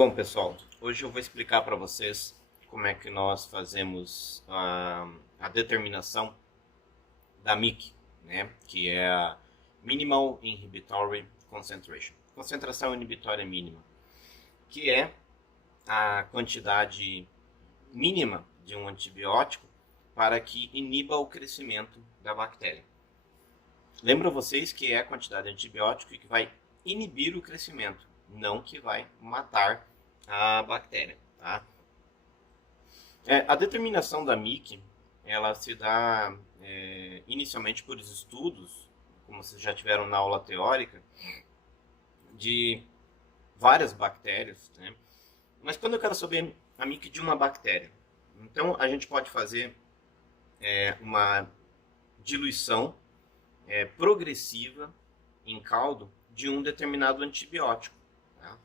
Bom, pessoal, hoje eu vou explicar para vocês como é que nós fazemos a determinação da MIC, né? Que é a Minimal Inhibitory Concentration, concentração inibitória mínima, que é a quantidade mínima de um antibiótico para que iniba o crescimento da bactéria. Lembra vocês que é a quantidade de antibiótico que vai inibir o crescimento, não que vai matar a bactéria, tá? A determinação da MIC, ela se dá inicialmente por estudos, como vocês já tiveram na aula teórica, de várias bactérias, né? Mas quando eu quero saber a MIC de uma bactéria, então a gente pode fazer uma diluição progressiva em caldo de um determinado antibiótico. Tá?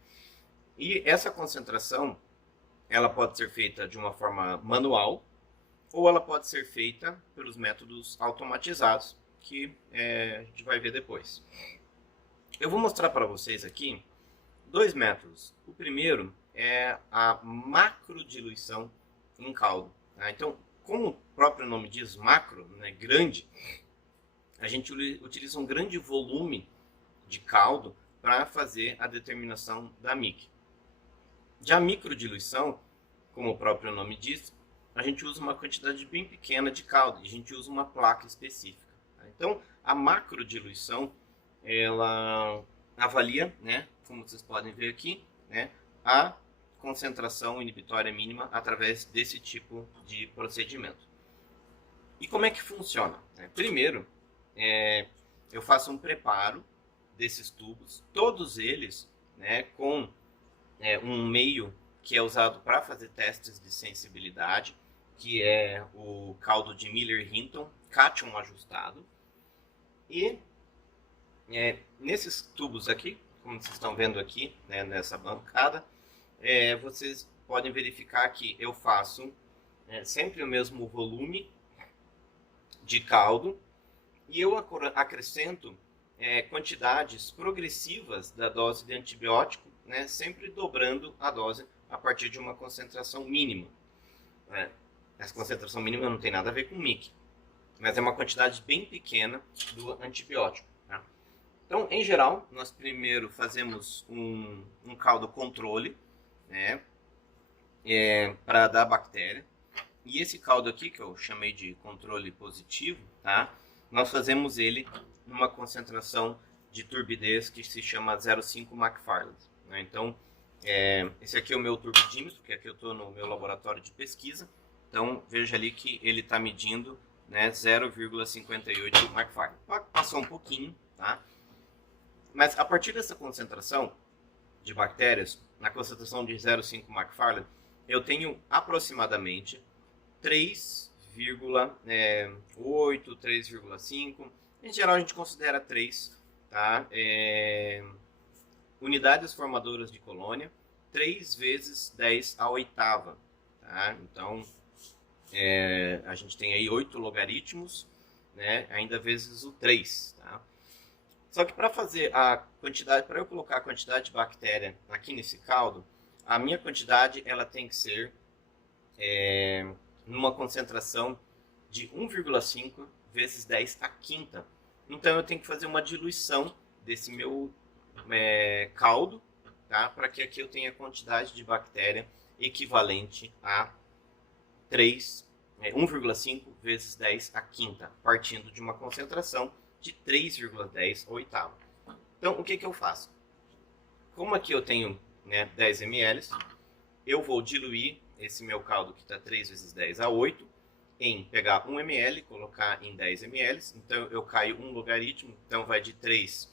E essa concentração ela pode ser feita de uma forma manual ou ela pode ser feita pelos métodos automatizados que a gente vai ver depois. Eu vou mostrar para vocês aqui dois métodos. O primeiro é a macrodiluição em caldo. Tá? Então, como o próprio nome diz, macro, né, grande, a gente utiliza um grande volume de caldo para fazer a determinação da MIC. Já a microdiluição, como o próprio nome diz, a gente usa uma quantidade bem pequena de caldo, e a gente usa uma placa específica. Então, a macrodiluição, ela avalia, né, como vocês podem ver aqui, né, a concentração inibitória mínima através desse tipo de procedimento. E como é que funciona? Primeiro, eu faço um preparo desses tubos, todos eles, né, com um meio que é usado para fazer testes de sensibilidade, que é o caldo de Miller-Hinton, cátion ajustado. E nesses tubos aqui, como vocês estão vendo aqui, né, nessa bancada, vocês podem verificar que eu faço sempre o mesmo volume de caldo e eu acrescento quantidades progressivas da dose de antibiótico, né, sempre dobrando a dose a partir de uma concentração mínima. Essa concentração mínima não tem nada a ver com MIC, mas é uma quantidade bem pequena do antibiótico. Tá? Então, em geral, nós primeiro fazemos um caldo controle, né, para dar bactéria. E esse caldo aqui, que eu chamei de controle positivo, tá? Nós fazemos ele numa concentração de turbidez que se chama 0,5 McFarland. Né? Então, esse aqui é o meu turbidímetro, que aqui eu estou no meu laboratório de pesquisa. Então, veja ali que ele está medindo, né, 0,58 McFarland. Passou um pouquinho, tá? Mas a partir dessa concentração de bactérias, na concentração de 0,5 McFarland, eu tenho aproximadamente 3,8, 3,5. Em geral, a gente considera 3, tá? Unidades formadoras de colônia, 3 vezes 10 a oitava. Tá? Então, a gente tem aí 8 logaritmos, né? Ainda vezes o 3. Tá? Só que para fazer a quantidade, para eu colocar a quantidade de bactéria aqui nesse caldo, a minha quantidade ela tem que ser numa concentração de 1,5 vezes 10 a quinta. Então eu tenho que fazer uma diluição desse meu caldo, tá? Para que aqui eu tenha a quantidade de bactéria equivalente a 1,5 vezes 10 a quinta, partindo de uma concentração de 3,10 oitava. Então o que eu faço? Como aqui eu tenho 10 ml, eu vou diluir esse meu caldo que está 3 vezes 10 a 8 em pegar 1 ml, colocar em 10 ml. Então eu caio um logaritmo, então vai de 3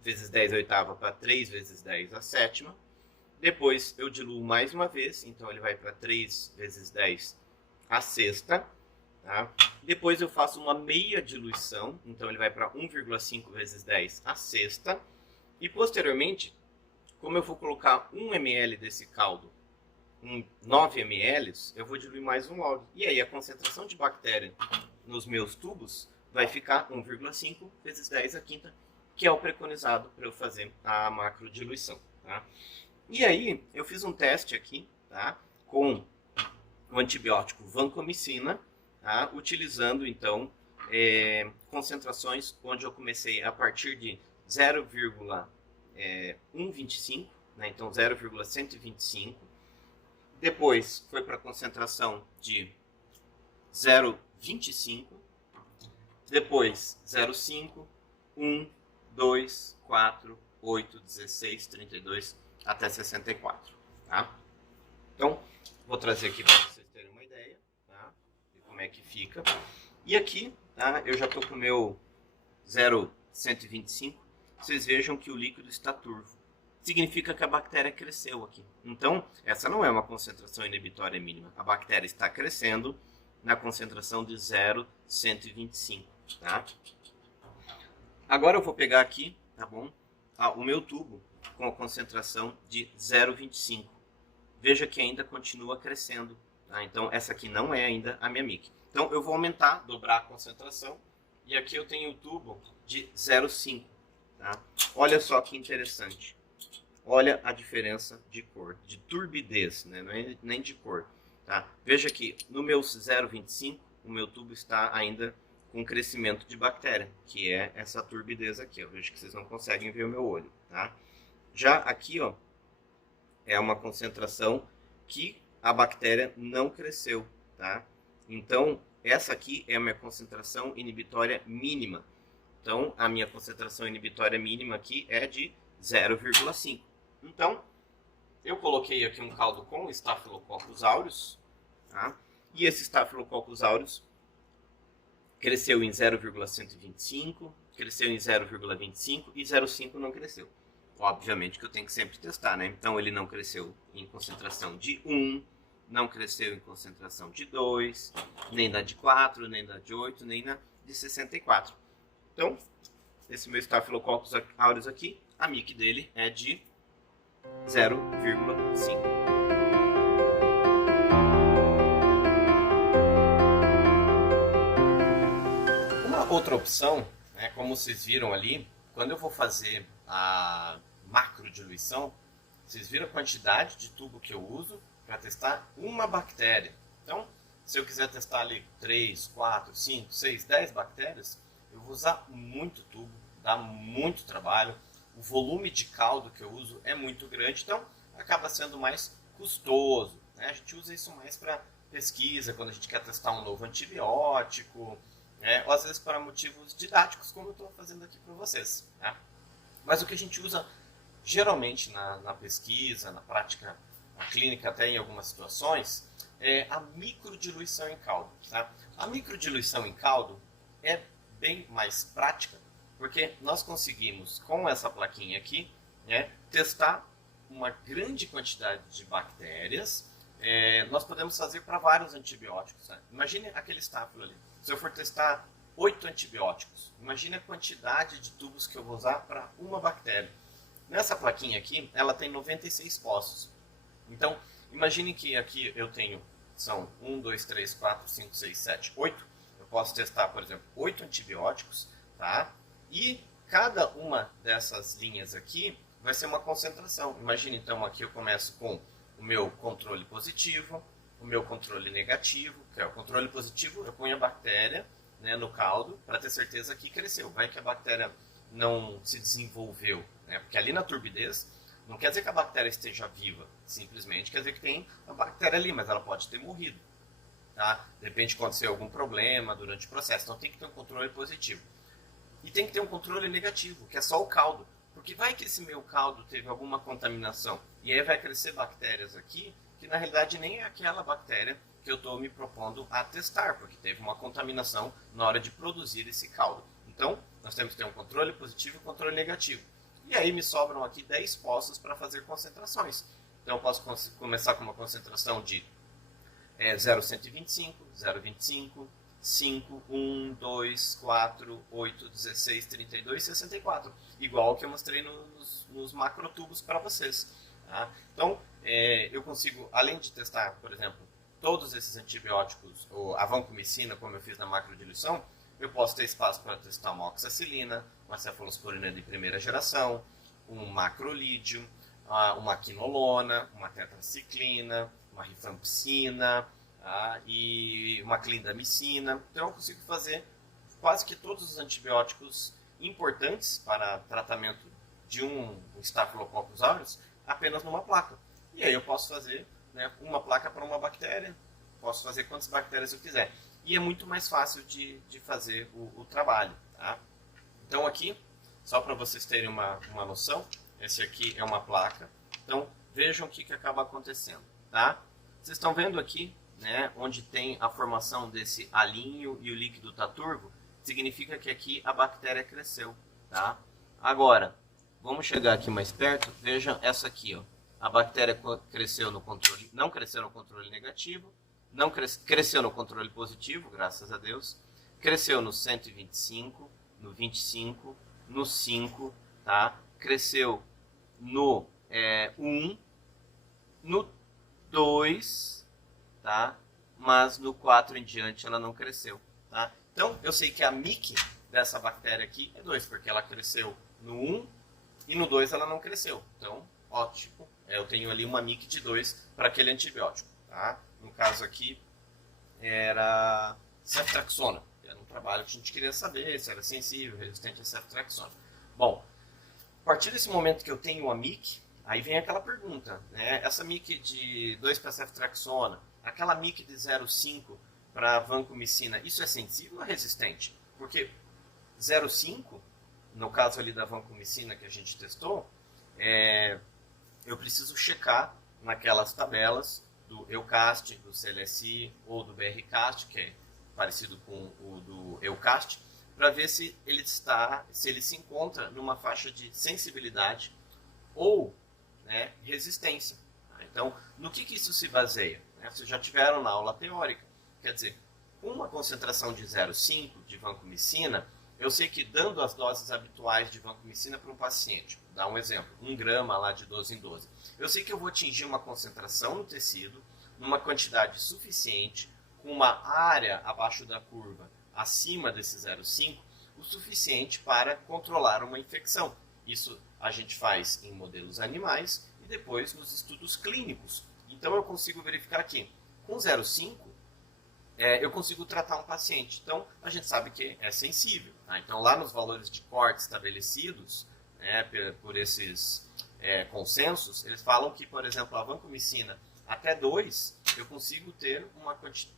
vezes 10 a oitava para 3 vezes 10 a sétima. Depois eu diluo mais uma vez, então ele vai para 3 vezes 10 a sexta. Tá? Depois eu faço uma meia diluição, então ele vai para 1,5 vezes 10 a sexta. E posteriormente, como eu vou colocar 1 ml desse caldo em 9 ml, eu vou diluir mais um logo. E aí a concentração de bactéria nos meus tubos vai ficar 1,5 vezes 10 a quinta, que é o preconizado para eu fazer a macrodiluição. Tá? E aí, eu fiz um teste aqui, tá? Com o antibiótico vancomicina, tá? Utilizando, então, concentrações onde eu comecei a partir de 0,125, né? Então 0,125. Depois foi para a concentração de 0,25. Depois 0,5, 1, 2, 4, 8, 16, 32 até 64. Tá? Então, vou trazer aqui para vocês terem uma ideia, tá? De como é que fica. E aqui, tá? Eu já estou com o meu 0,125. Vocês vejam que o líquido está turvo. Significa que a bactéria cresceu aqui. Então, essa não é uma concentração inibitória mínima. A bactéria está crescendo na concentração de 0,125. Tá? Agora eu vou pegar aqui, tá bom? O meu tubo com a concentração de 0,25. Veja que ainda continua crescendo. Tá? Então, essa aqui não é ainda a minha mic. Então, eu vou aumentar, dobrar a concentração. E aqui eu tenho o tubo de 0,5. Tá? Olha só que interessante. Olha a diferença de cor, de turbidez, né? Não é nem de cor. Tá? Veja que no meu 0,25, o meu tubo está ainda com crescimento de bactéria, que é essa turbidez aqui. Eu vejo que vocês não conseguem ver o meu olho. Tá? Já aqui, ó, é uma concentração que a bactéria não cresceu. Tá? Então, essa aqui é a minha concentração inibitória mínima. Então, a minha concentração inibitória mínima aqui é de 0,5. Então, eu coloquei aqui um caldo com Staphylococcus aureus, tá? E esse Staphylococcus aureus cresceu em 0,125, cresceu em 0,25 e 0,5 não cresceu. Obviamente que eu tenho que sempre testar, né? Então, ele não cresceu em concentração de 1, não cresceu em concentração de 2, nem na de 4, nem na de 8, nem na de 64. Então, esse meu Staphylococcus aureus aqui, a mic dele é de 0,5. Uma outra opção, né, como vocês viram ali, quando eu vou fazer a macrodiluição, vocês viram a quantidade de tubo que eu uso para testar uma bactéria. Então, se eu quiser testar ali 3, 4, 5, 6, 10 bactérias, eu vou usar muito tubo, dá muito trabalho. O volume de caldo que eu uso é muito grande, então acaba sendo mais custoso. Né? A gente usa isso mais para pesquisa, quando a gente quer testar um novo antibiótico, né? Ou às vezes para motivos didáticos, como eu estou fazendo aqui para vocês. Né? Mas o que a gente usa geralmente na pesquisa, na prática, na clínica, até em algumas situações, é a microdiluição em caldo. Tá? A microdiluição em caldo é bem mais prática, porque nós conseguimos, com essa plaquinha aqui, né, testar uma grande quantidade de bactérias. Nós podemos fazer para vários antibióticos. Né? Imagine aquele estáfilo ali. Se eu for testar 8 antibióticos, imagine a quantidade de tubos que eu vou usar para uma bactéria. Nessa plaquinha aqui, ela tem 96 poços. Então, imagine que aqui eu tenho, são 1, 2, 3, 4, 5, 6, 7, 8. Eu posso testar, por exemplo, 8 antibióticos, tá? E cada uma dessas linhas aqui vai ser uma concentração. Imagine, então, aqui eu começo com o meu controle positivo, o meu controle negativo, que é o controle positivo, eu ponho a bactéria, né, no caldo para ter certeza que cresceu. Vai que a bactéria não se desenvolveu, né? Porque ali na turbidez não quer dizer que a bactéria esteja viva, simplesmente quer dizer que tem a bactéria ali, mas ela pode ter morrido. Tá? De repente aconteceu algum problema durante o processo, então tem que ter um controle positivo. E tem que ter um controle negativo, que é só o caldo. Porque vai que esse meu caldo teve alguma contaminação. E aí vai crescer bactérias aqui, que na realidade nem é aquela bactéria que eu estou me propondo a testar, porque teve uma contaminação na hora de produzir esse caldo. Então, nós temos que ter um controle positivo e um controle negativo. E aí me sobram aqui 10 poços para fazer concentrações. Então, eu posso começar com uma concentração de 0,125, 0,25, 5, 1, 2, 4, 8, 16, 32, 64. Igual ao que eu mostrei nos macrotubos para vocês. Tá? Então, eu consigo, além de testar, por exemplo, todos esses antibióticos, ou a vancomicina, como eu fiz na macrodiluição, eu posso ter espaço para testar uma oxacilina, uma cefalosporina de primeira geração, um macrolídeo, uma quinolona, uma tetraciclina, uma rifampicina, e uma clindamicina. Então eu consigo fazer quase que todos os antibióticos importantes para tratamento de um Staphylococcus aureus apenas numa placa. E aí eu posso fazer, né, uma placa para uma bactéria, posso fazer quantas bactérias eu quiser. E é muito mais fácil de fazer o trabalho. Tá? Então aqui, só para vocês terem uma noção, esse aqui é uma placa. Então vejam o que acaba acontecendo. Tá? Vocês estão vendo aqui, né, onde tem a formação desse alinho e o líquido está turvo, significa que aqui a bactéria cresceu. Tá? Agora, vamos chegar aqui mais perto, vejam essa aqui, ó. A bactéria cresceu no controle, não cresceu no controle negativo, não cresceu no controle positivo, graças a Deus, cresceu no 125, no 25, no 5, tá? Cresceu no 1, no 2, tá? Mas no 4 em diante ela não cresceu, tá? Então eu sei que a MIC dessa bactéria aqui é 2, porque ela cresceu no 1 e no 2 ela não cresceu. Então, ótimo. Eu tenho ali uma MIC de 2 para aquele antibiótico. Tá? No caso aqui, era ceftriaxona. Era um trabalho que a gente queria saber se era sensível, resistente a ceftriaxona. Bom, a partir desse momento que eu tenho uma MIC, aí vem aquela pergunta. Né? Essa MIC de 2 para ceftriaxona, aquela MIC de 0,5 para vancomicina, isso é sensível ou resistente? Porque 0,5, no caso ali da vancomicina que a gente testou, eu preciso checar naquelas tabelas do Eucast, do CLSI ou do BRCast, que é parecido com o do Eucast, para ver se ele se encontra numa faixa de sensibilidade ou, né, resistência. Então, no que isso se baseia? Vocês já tiveram na aula teórica. Quer dizer, com uma concentração de 0,5 de vancomicina, eu sei que dando as doses habituais de vancomicina para um paciente, vou dar um exemplo, 1 grama lá de 12 em 12, eu sei que eu vou atingir uma concentração no tecido, numa quantidade suficiente, com uma área abaixo da curva acima desse 0,5, o suficiente para controlar uma infecção. Isso a gente faz em modelos animais e depois nos estudos clínicos. Então eu consigo verificar aqui, com 0,5, eu consigo tratar um paciente. Então, a gente sabe que é sensível. Tá? Então, lá nos valores de corte estabelecidos, né, por esses consensos, eles falam que, por exemplo, a vancomicina até 2, eu consigo ter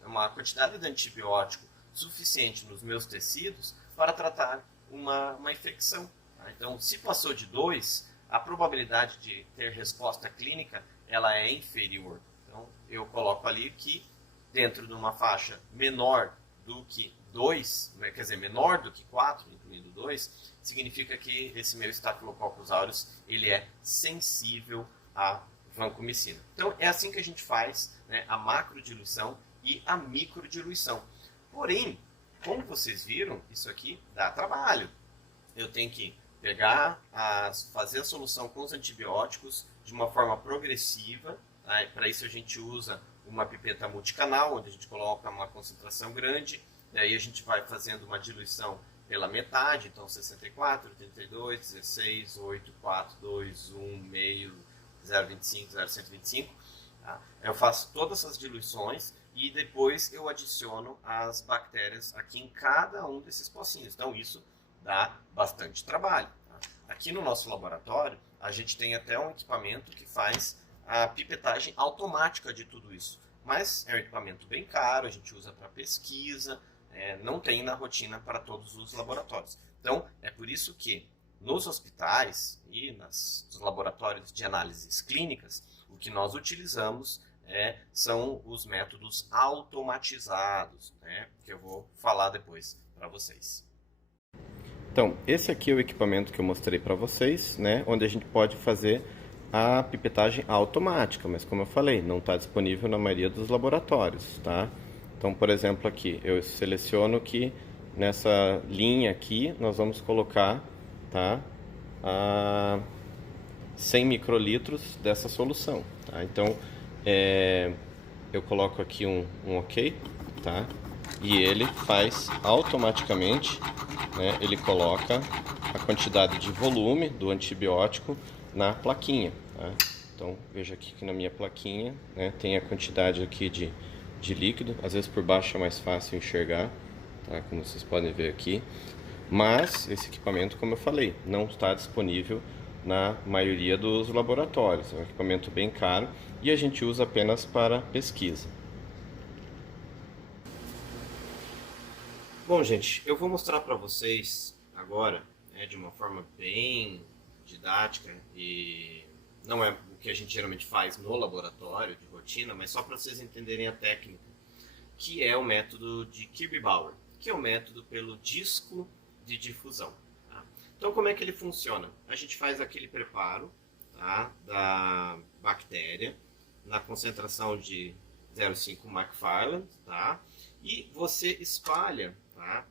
uma quantidade de antibiótico suficiente nos meus tecidos para tratar uma infecção. Tá? Então, se passou de 2, a probabilidade de ter resposta clínica ela é inferior. Então, eu coloco ali que dentro de uma faixa menor do que 2, quer dizer, menor do que 4, incluindo 2, significa que esse meu Staphylococcus aureus ele é sensível à vancomicina. Então, é assim que a gente faz, né, a macrodiluição e a microdiluição. Porém, como vocês viram, isso aqui dá trabalho. Eu tenho que fazer a solução com os antibióticos de uma forma progressiva. Tá? Para isso a gente usa uma pipeta multicanal, onde a gente coloca uma concentração grande, daí a gente vai fazendo uma diluição pela metade, então 64, 82, 16, 8, 4, 2, 1, meio, 0,25, 0,125. Tá? Eu faço todas essas diluições e depois eu adiciono as bactérias aqui em cada um desses pocinhos. Então isso dá bastante trabalho. Tá? Aqui no nosso laboratório, a gente tem até um equipamento que faz a pipetagem automática de tudo isso. Mas é um equipamento bem caro, a gente usa para pesquisa, não tem na rotina para todos os laboratórios. Então, é por isso que nos hospitais e nos laboratórios de análises clínicas, o que nós utilizamos são os métodos automatizados, né, que eu vou falar depois para vocês. Então, esse aqui é o equipamento que eu mostrei para vocês, né, onde a gente pode fazer a pipetagem automática, mas como eu falei, não está disponível na maioria dos laboratórios, tá? Então, por exemplo, aqui, eu seleciono que nessa linha aqui, nós vamos colocar, tá, 100 microlitros dessa solução, tá? Então, eu coloco aqui um OK, tá? E ele faz automaticamente, né, ele coloca a quantidade de volume do antibiótico na plaquinha. tá? Então veja aqui que na minha plaquinha, né, tem a quantidade aqui de líquido. Às vezes por baixo é mais fácil enxergar, tá? Como vocês podem ver aqui. Mas esse equipamento, como eu falei, não está disponível na maioria dos laboratórios. É um equipamento bem caro e a gente usa apenas para pesquisa. Bom, gente, eu vou mostrar para vocês agora, né, de uma forma bem didática, e não é o que a gente geralmente faz no laboratório de rotina, mas só para vocês entenderem a técnica, que é o método de Kirby-Bauer, que é o método pelo disco de difusão. Tá? Então, como é que ele funciona? A gente faz aquele preparo, tá, da bactéria na concentração de 0,5 McFarland, tá? E você espalha, tá,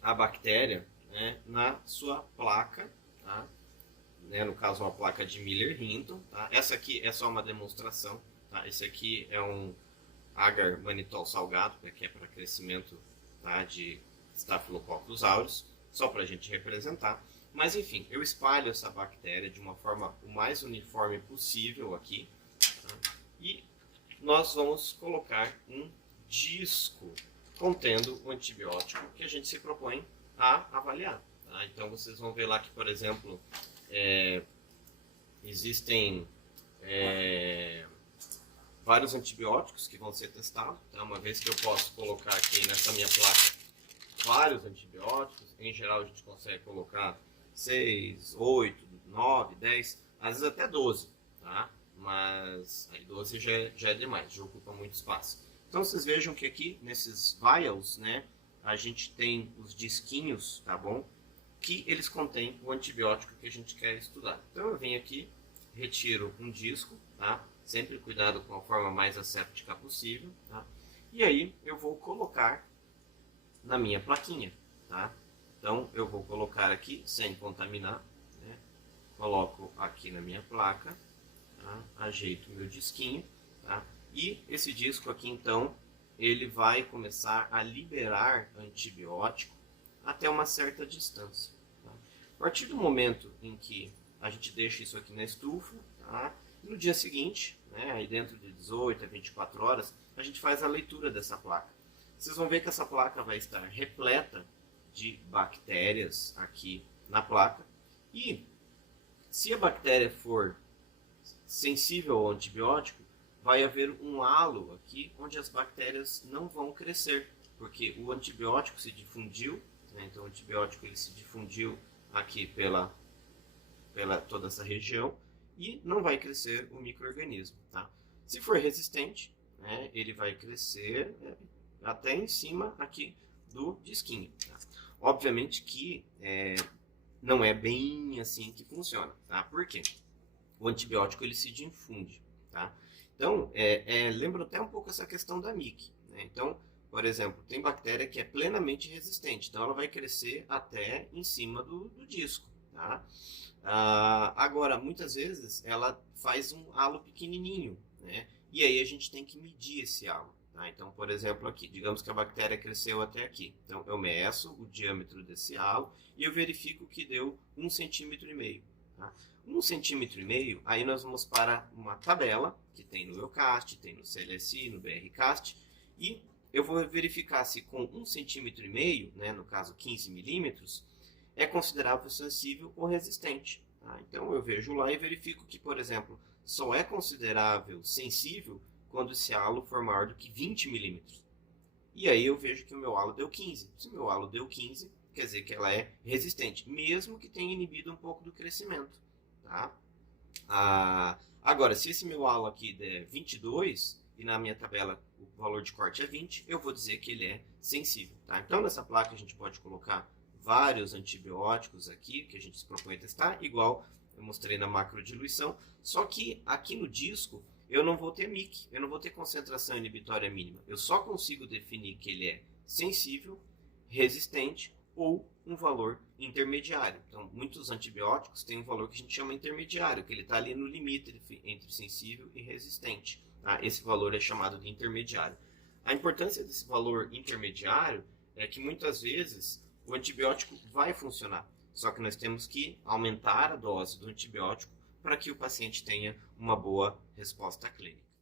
a bactéria, né, na sua placa, tá? Né, no caso uma placa de Miller-Hinton. Tá? Essa aqui é só uma demonstração. Tá? Esse aqui é um agar manitol salgado, que é para crescimento, tá, de Staphylococcus aureus, só para a gente representar. Mas enfim, eu espalho essa bactéria de uma forma o mais uniforme possível aqui, tá? E nós vamos colocar um disco contendo o antibiótico que a gente se propõe a avaliar. Tá? Então vocês vão ver lá que, por exemplo, existem vários antibióticos que vão ser testados. Tá? Uma vez que eu posso colocar aqui nessa minha placa vários antibióticos, em geral a gente consegue colocar 6, 8, 9, 10, às vezes até 12. Tá? Mas aí 12 já é demais, já ocupa muito espaço. Então vocês vejam que aqui nesses vials, né, a gente tem os disquinhos, tá bom? Que eles contêm o antibiótico que a gente quer estudar. Então eu venho aqui, retiro um disco, tá? Sempre cuidado com a forma mais asséptica possível, tá? E aí eu vou colocar na minha plaquinha, tá? Então eu vou colocar aqui sem contaminar, né? Coloco aqui na minha placa, tá? Ajeito o meu disquinho, tá? E esse disco aqui, então, ele vai começar a liberar antibiótico até uma certa distância. Tá? A partir do momento em que a gente deixa isso aqui na estufa, tá? No dia seguinte, né, aí dentro de 18 a 24 horas, a gente faz a leitura dessa placa. Vocês vão ver que essa placa vai estar repleta de bactérias aqui na placa. E se a bactéria for sensível ao antibiótico, vai haver um halo aqui onde as bactérias não vão crescer, porque o antibiótico se difundiu, né? Então o antibiótico ele se difundiu aqui pela toda essa região e não vai crescer o micro-organismo. Tá? Se for resistente, né, ele vai crescer até em cima aqui do disquinho. Tá? Obviamente que não é bem assim que funciona. Tá? Por quê? O antibiótico ele se difunde. Tá? Então, lembra até um pouco essa questão da MIC. Né? Então, por exemplo, tem bactéria que é plenamente resistente, então ela vai crescer até em cima do disco. Tá? Agora, muitas vezes, ela faz um halo pequenininho, né? E aí a gente tem que medir esse halo. Tá? Então, por exemplo, aqui, digamos que a bactéria cresceu até aqui. Então, eu meço o diâmetro desse halo e eu verifico que deu 1,5 cm. Tá? 1,5 cm, aí nós vamos para uma tabela que tem no EUCAST, tem no CLSI, no BRCAST, e eu vou verificar se com 1,5 cm, né, no caso 15 milímetros, é considerável sensível ou resistente. Tá? Então eu vejo lá e verifico que, por exemplo, só é considerável sensível quando esse halo for maior do que 20 milímetros. E aí eu vejo que o meu halo deu 15. Se o meu halo deu 15, quer dizer que ela é resistente, mesmo que tenha inibido um pouco do crescimento. Tá? Agora, se esse meu halo aqui der 22 e na minha tabela o valor de corte é 20, eu vou dizer que ele é sensível. Tá? Então nessa placa a gente pode colocar vários antibióticos aqui que a gente se propõe a testar, igual eu mostrei na macrodiluição, só que aqui no disco eu não vou ter MIC, eu não vou ter concentração inibitória mínima. Eu só consigo definir que ele é sensível, resistente ou um valor intermediário. Então, muitos antibióticos têm um valor que a gente chama intermediário, que ele está ali no limite entre sensível e resistente. Tá? Esse valor é chamado de intermediário. A importância desse valor intermediário é que muitas vezes o antibiótico vai funcionar, só que nós temos que aumentar a dose do antibiótico para que o paciente tenha uma boa resposta clínica.